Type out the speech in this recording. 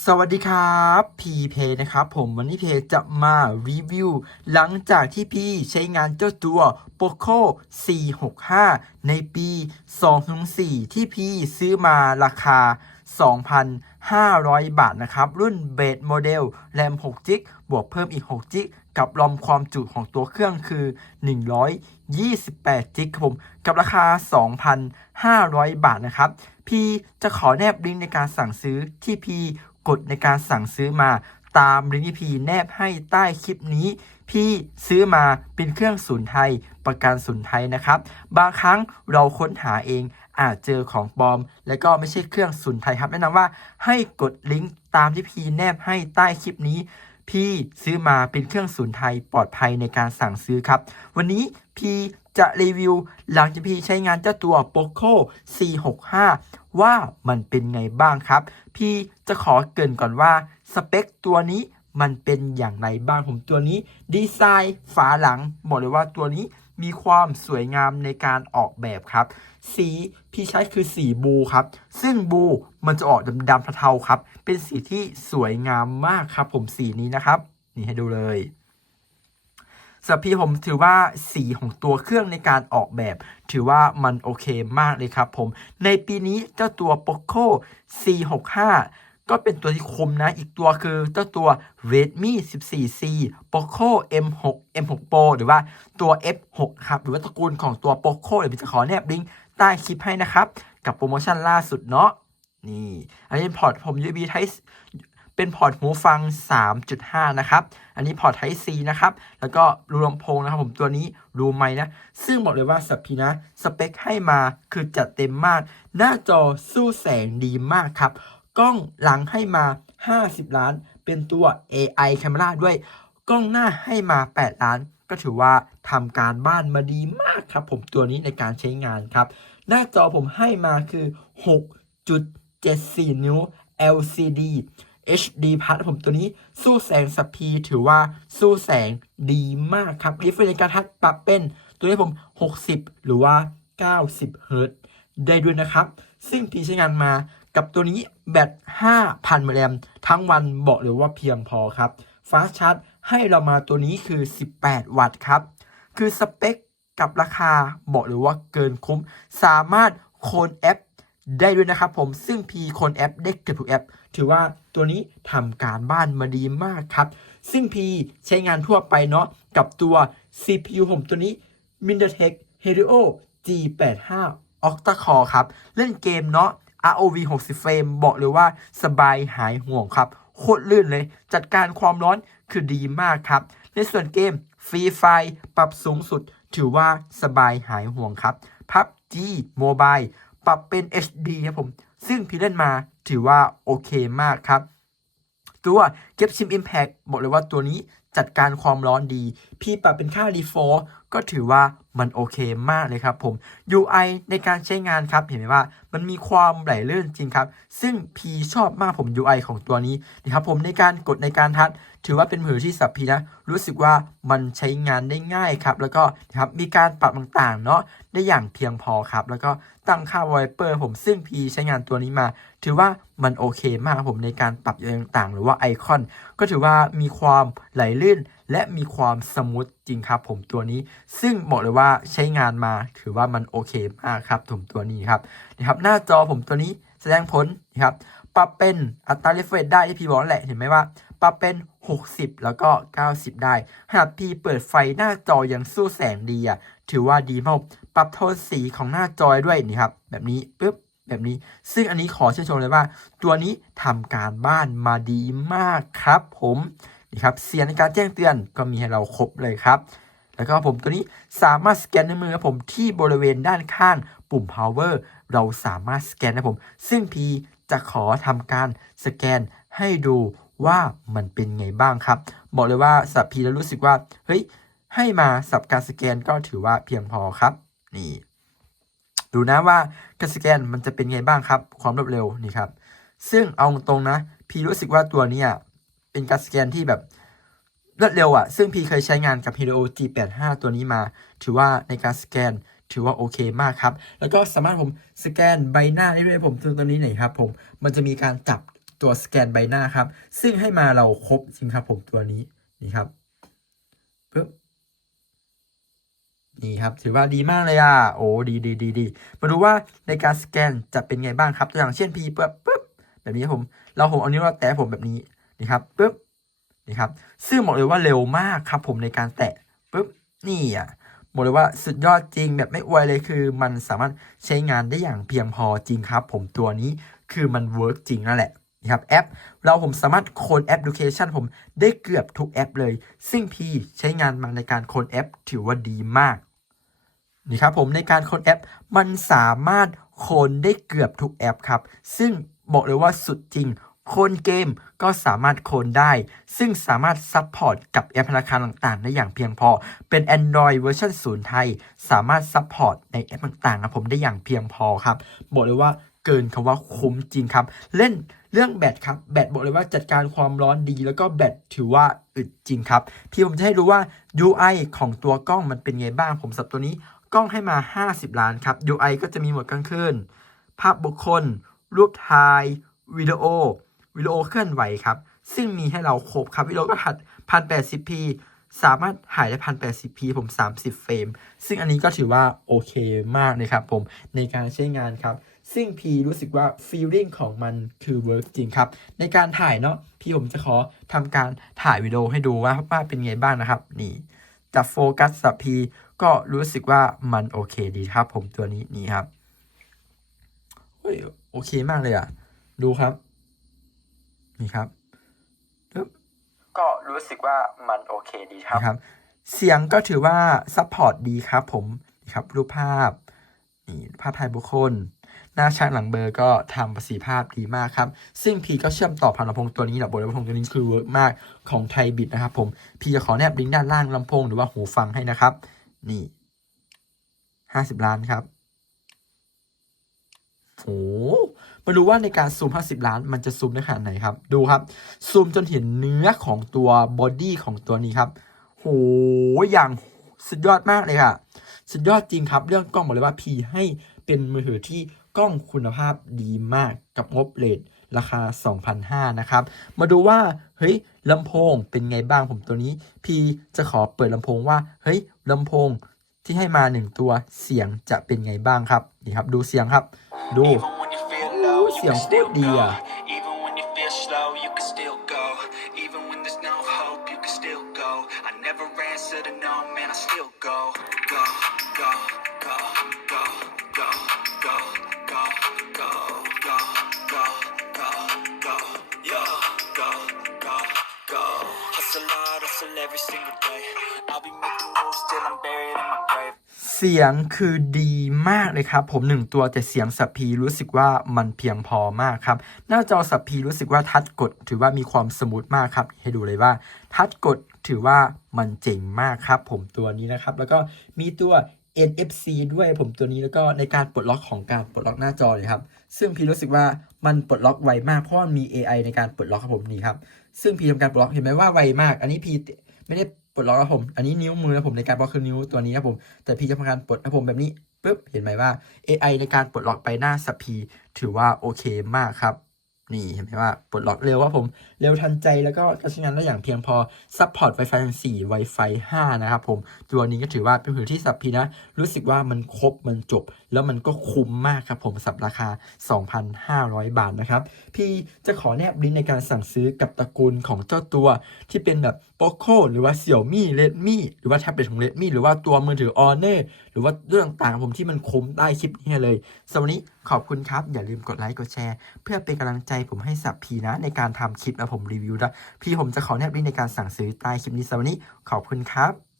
สวัสดีครับพีเพนะครับผมวันนี้เพจะมารีวิว หลังจากที่พี่ใช้งานเจ้าตัว Poco 465 ในปี 2004 ที่พี่ซื้อมาราคา 2,500 บาทนะครับ รุ่นเบสโมเดลแรม6จิกบวกเพิ่มอีก6จิกกับรอมความจุของตัวเครื่องคือ 128จิกครับผมกับราคา 2,500 บาทนะครับ พี่จะขอแนบลิงก์ในการสั่งซื้อที่พี่ กดในการสั่งซื้อมาตามลิงก์พีแนบให้ใต้คลิปนี้ พี่ซื้อมาเป็นเครื่องศูนย์ไทย ประกันศูนย์ไทยนะครับ บางครั้งเราค้นหาเองอาจเจอของปลอม และก็ไม่ใช่เครื่องศูนย์ไทยครับ แนะนำว่าให้กดลิงก์ตามที่พี่แนบให้ใต้คลิปนี้ พี่ซื้อมาเป็นเครื่องศูนย์ไทยปลอดภัยในการสั่งซื้อครับ วันนี้พี่จะรีวิวหลังจากพี่ใช้งานเจ้าตัว Poco 465 ว่ามันเป็นไงบ้างครับ พี่จะขอเกินก่อนว่าสเปคตัวนี้มันเป็นอย่างไรบ้างผมตัวนี้ ดีไซน์ฝาหลัง บอกเลยว่าตัวนี้มีความสวยงามในการออกแบบครับ สีพี่ใช้คือสีบูครับ ซึ่งบูมันจะออกดำๆเทาๆครับ เป็นสีที่สวยงามมากครับ ผมสีนี้นะครับ นี่ให้ดูเลย สำหรับพี่ผมถือว่าสีของตัวเครื่องในการออกแบบ ถือว่ามันโอเคมากเลยครับผม ในปีนี้เจ้าตัว Poco C65 ก็เป็นตัวที่คมนะ อีกตัวคือเจ้าตัว Redmi 14C Poco M6 M6 Pro หรือว่าตัว F6 ครับ หรือว่าตระกูลของตัว Poco เดี๋ยวพี่จะขอแนบลิงก์ใต้คลิปให้นะครับ กับโปรโมชั่นล่าสุดเนาะนี่ อันนี้เป็นพอร์ตผม USB Type เป็นพอร์ตหูฟัง 3.5 นะครับ อันนี้พอร์ต Type C นะครับ แล้วก็รูลำโพงนะครับผมตัวนี้รูไมค์นะ ซึ่งบอกเลยว่าสับพีนะ สเปคให้มาคือจัดเต็มมาก หน้าจอสู้แสงดีมากครับ กล้องหลังให้มา 50 ล้าน เป็นตัว AI Camera ด้วย กล้องหน้าให้มา 8 ล้าน ก็ถือว่าทำการบ้านมาดีมากครับ ผมตัวนี้ในการใช้งานครับ หน้าจอผมให้มาคือ 6.74 นิ้ว LCD HD พัดผมตัวนี้สู้แสงสัพพีถือว่าสู้แสงดีมากครับรีเฟรนในการทัดปรับเป็นตัวนี้ผม 60 หรือว่า 90 เฮิร์ตได้ด้วยนะครับ ซึ่งพี่ใช้งานมากับตัวนี้แบต 5,000มิลลิแอมทั้งวันบอกเลยว่าเพียงพอครับฟาสชาร์จให้เรามาตัวนี้คือ 18 วัตต์ครับ คือสเปคกับราคาบอกเลยว่าเกินคุ้ม สามารถโคนแอปได้ด้วยนะครับผมซึ่ง P คนแอปได้เกือบทุกแอป ถือว่าตัวนี้ทำการบ้านมาดีมากครับ ซึ่ง P ใช้งานทั่วไปเนาะกับตัว CPU ผมตัวนี้ MediaTek Helio G85 Octa Core ครับ เล่นเกมเนาะ ROV 60 เฟรมบอกเลยว่าสบายหายห่วงครับ โคตรลื่นเลย จัดการความร้อนคือดีมากครับ ในส่วนเกมฟรีไฟปรับสูงสุด ถือว่าสบายหายห่วงครับ PUBG Mobile ปรับเป็น HD ครับผม ซึ่งพี่เล่นมา ถือว่าโอเคมากครับ ตัวเก็บชิม Impact บอกเลยว่าตัวนี้จัดการความร้อนดี พี่ปรับเป็นค่า default ก็ถือว่ามันโอเคมากเลยครับผม UI ในการใช้งานครับเห็นไหมว่ามันมีความไหลลื่นจริงครับ ซึ่งพีชอบมากผม UI ของตัวนี้นะครับผมในการกดในการทัด ถือว่าเป็นมือที่สับพีนะ รู้สึกว่ามันใช้งานได้ง่ายครับ แล้วก็นะครับมีการปรับต่างๆ เนาะได้อย่างเพียงพอครับ แล้วก็ตั้งค่าไวเปอร์ผมซึ่งพีใช้งานตัวนี้มา ถือว่ามันโอเคมากครับผมในการปรับอย่างต่าง ๆ หรือว่าไอคอน ก็ถือว่ามีความไหลลื่น และมีความสมูทจริงครับผมตัวนี้ ซึ่งบอกเลยว่าใช้งานมาถือว่ามันโอเคมากครับผมตัวนี้ครับนะครับหน้าจอผมตัวนี้แสดงผลนะครับปรับเป็นอัตราเรฟเฟรชได้ที่พี่บอกแหละเห็นไหมว่าปรับเป็น 60 แล้วก็ 90 ได้ หากพี่เปิดไฟหน้าจอยังสู้แสงดีอะถือว่าดีมากปรับโทนสีของหน้าจอยด้วยนี่ครับ แบบนี้ปุ๊บแบบนี้ ซึ่งอันนี้ขอเชื่นชมเลยว่า ตัวนี้ทำการบ้านมาดีมากครับผม นี่ครับเสียงในการแจ้งเตือนก็มีให้เราครบเลยครับ แล้วก็ผมตัวนี้สามารถสแกนในมือครับผมที่บริเวณด้านข้างปุ่ม power เราสามารถสแกนนะผม ซึ่งพีจะขอทำการสแกนให้ดูว่ามันเป็นไงบ้างครับ บอกเลยว่าสับพีแล้วรู้สึกว่า เฮ้ย ให้มาสับการสแกนก็ถือว่าเพียงพอครับ นี่ ดูนะว่าการสแกนมันจะเป็นไงบ้างครับ ความรวดเร็วนี่ครับ ซึ่งเอาตรงนะ พีรู้สึกว่าตัวนี้ เป็นการสแกนที่แบบรวดเร็วอะ่ะซึ่งพีเคยใช้งานกับ Helio G85 ตัวนี้มา ถือว่าในการสแกนถือว่าโอเคมากครับ แล้วก็สามารถผมสแกนใบหน้าได้ด้วยผมตัวนี้หน่อยครับผม มันจะมีการจับตัวสแกนใบหน้าครับ ซึ่งให้มาเราครบจริงครับผมตัวนี้นี่ครับปึ๊บนี่ครับ ถือว่าดีมากเลยอะ โอ้ดีดีดีดีมาดูว่าในการสแกนจะเป็นไงบ้างครับ ตัวอย่างเช่นพีปึ๊บปึ๊บแบบนี้ครับผม เราผมเอานิ้วเราแตะผมแบบนี้ นี่ครับปึ๊บนี่ครับซึ่งบอกเลยว่าเร็วมากครับผมในการแตะปึ๊บนี่อะบอกเลยว่าสุดยอดจริงแบบไม่อวยเลยคือ มันสามารถใช้งานได้อย่างเพียงพอจริงครับ ผมตัวนี้คือมันเวิร์กจริงนั่นแหละนะครับแอป เราผมสามารถโคนแอปพลิเคชันผมได้เกือบทุกแอปเลย ซึ่งพี่ใช้งานมาในการโคนแอปถือว่าดีมากนี่ครับผมในการโคนแอปมันสามารถโคนได้เกือบทุกแอปครับ ซึ่งบอกเลยว่าสุดจริง โคนเกมก็สามารถโคนได้ ซึ่งสามารถซัพพอร์ตกับแอปธนาคารต่างๆ ได้อย่างเพียงพอ เป็น Android เวอร์ชันศูนย์ไทย สามารถซัพพอร์ตในแอปต่างๆนะผมได้อย่างเพียงพอครับ บอกเลยว่าเกินคำว่าคุ้มจริงครับ เล่นเรื่องแบตครับ แบตบอกเลยว่าจัดการความร้อนดี แล้วก็แบตถือว่าอึดจริงครับพี่ผมจะให้รู้ว่า UI ของตัวกล้องมันเป็นไงบ้าง ผมสับตัวนี้กล้องให้มา 50 ล้านครับ UI ก็จะมีหมดกลางคืนภาพบุคคล รูปถ่ายวิดีโอ วิดีโอเคลื่อนไหวครับ ซึ่งมีให้เราครบครับวิดีโอก็หัด 1080p สามารถถ่ายได้ 1080p ผม 30 เฟรม ซึ่งอันนี้ก็ถือว่าโอเคมากเลยครับผมในการใช้งานครับ ซึ่งพีรู้สึกว่า feeling ของมันคือเวิร์กจริงครับ ในการถ่ายเนาะพี่ผมจะขอทำการถ่ายวิดีโอให้ดูว่าว่าเป็นไงบ้างนะครับ นี่จากโฟกัสสับพีก็รู้สึกว่ามันโอเคดีครับ ผมตัวนี้นี่ครับเฮ้ยโอเคมากเลยอะดูครับ นี่ครับปึ๊บก็รู้สึกว่ามันโอเคดีครับครับ เสียงก็ถือว่าซัพพอร์ตดีครับผมนี่ครับรูปภาพนี่ภาพถ่ายบุคคล หน้าชักหลังเบอร์ก็ทำประสิทธิภาพดีมากครับ ซึ่งพีก็เชื่อมต่อผ่านลำโพงตัวนี้แหละบนลำโพงตัวนี้คือเวิร์กมากของไทยบิดนะครับผมพีจะขอแนบลิงก์ด้านล่างลำโพงหรือว่าหูฟังให้นะครับ นี่ห้าสิบล้านครับโอ้ มาดูว่าในการซูม 50 ล้าน มันจะซูมได้ขนาดไหนครับ ดูครับ ซูมจนเห็นเนื้อของตัวบอดี้ของตัวนี้ครับโหอย่างสุดยอดมากเลยค่ะ สุดยอดจริงครับ เรื่องกล้องบอกเลยว่าพีให้เป็นมือถือที่กล้องคุณภาพดีมากกับงบเลทราคา 2,500 นะครับ มาดูว่า เฮ้ยลำโพงเป็นไงบ้างผมตัวนี้พีจะขอเปิดลำโพงว่า เฮ้ยลำโพงที่ให้มาหนึ่งตัวเสียงจะเป็นไงบ้างครับ นี่ครับ ดูเสียงครับ ดู เสียง can โค still ตรดี go. อ่ะ Even when you feel slow, you can still go. Even when there's no hope, you can still go. I never answer to no, man, I still go. Go, go, go, go, เสียงคือดีมากเลยครับ ผมหนึ่งตัวแต่เสียงสัพพีรู้สึกว่ามันเพียงพอมากครับ หน้าจอสัพพีรู้สึกว่าทัชกด ถือว่ามีความสมูทมากครับ ให้ดูเลยว่า ทัชกดถือว่ามันเจ๋งมากครับ ผมตัวนี้นะครับ แล้วก็มีตัว NFC ด้วยผมตัวนี้แล้วก็ในการปลดล็อกของการปลดล็อกหน้าจอเลยครับ ซึ่งพีรู้สึกว่ามันปลดล็อกไวมากเพราะว่ามี AI ในการปลดล็อกครับผมนี่ครับ ซึ่งพีทำการปลดล็อกเห็นไหมว่าไวมาก อันนี้พีไม่ได้ ปลดล็อกครับผม อันนี้นิ้วมือนะผมในการปลดคือนิ้วตัวนี้ครับผม แต่พี่จะทำการปลดนะผมแบบนี้ปุ๊บ เห็นไหมว่า AI ในการปลดล็อกไปหน้าสัพพีถือว่าโอเคมากครับ นี่เห็นไหมว่าปลดล็อกเร็วว่าผมเร็วทันใจแล้วก็การใช้งานได้อย่างเพียงพอซัพพอร์ต Wi-Fi 4 Wi-Fi 5 นะครับผมตัวนี้ก็ถือว่าเป็นมือถือที่สับพีนะ รู้สึกว่ามันครบมันจบ แล้วมันก็คุ้มมากครับผมสับราคา 2,500 บาทนะครับ พี่จะขอแนบลิงก์ในการสั่งซื้อกับตระกูลของเจ้าตัว ที่เป็นแบบ Poco หรือว่า Xiaomi Redmi หรือว่าแท็บเล็ตของ Redmi หรือว่าตัวมือถือ Honor หรือว่าเรื่องต่างๆผมที่มันคุ้มได้คลิปนี้เลยสำหรับวันนี้ขอบคุณครับอย่าลืมกดไลค์กดแชร์ เพื่อเป็นกำลังใจผมให้สับพีนะ ในการทำคลิปและผมรีวิวนะพี่ผมจะขอแนบลิงก์ในการสั่งซื้อใต้คลิปนี้สำหรับวันนี้ขอบคุณครับ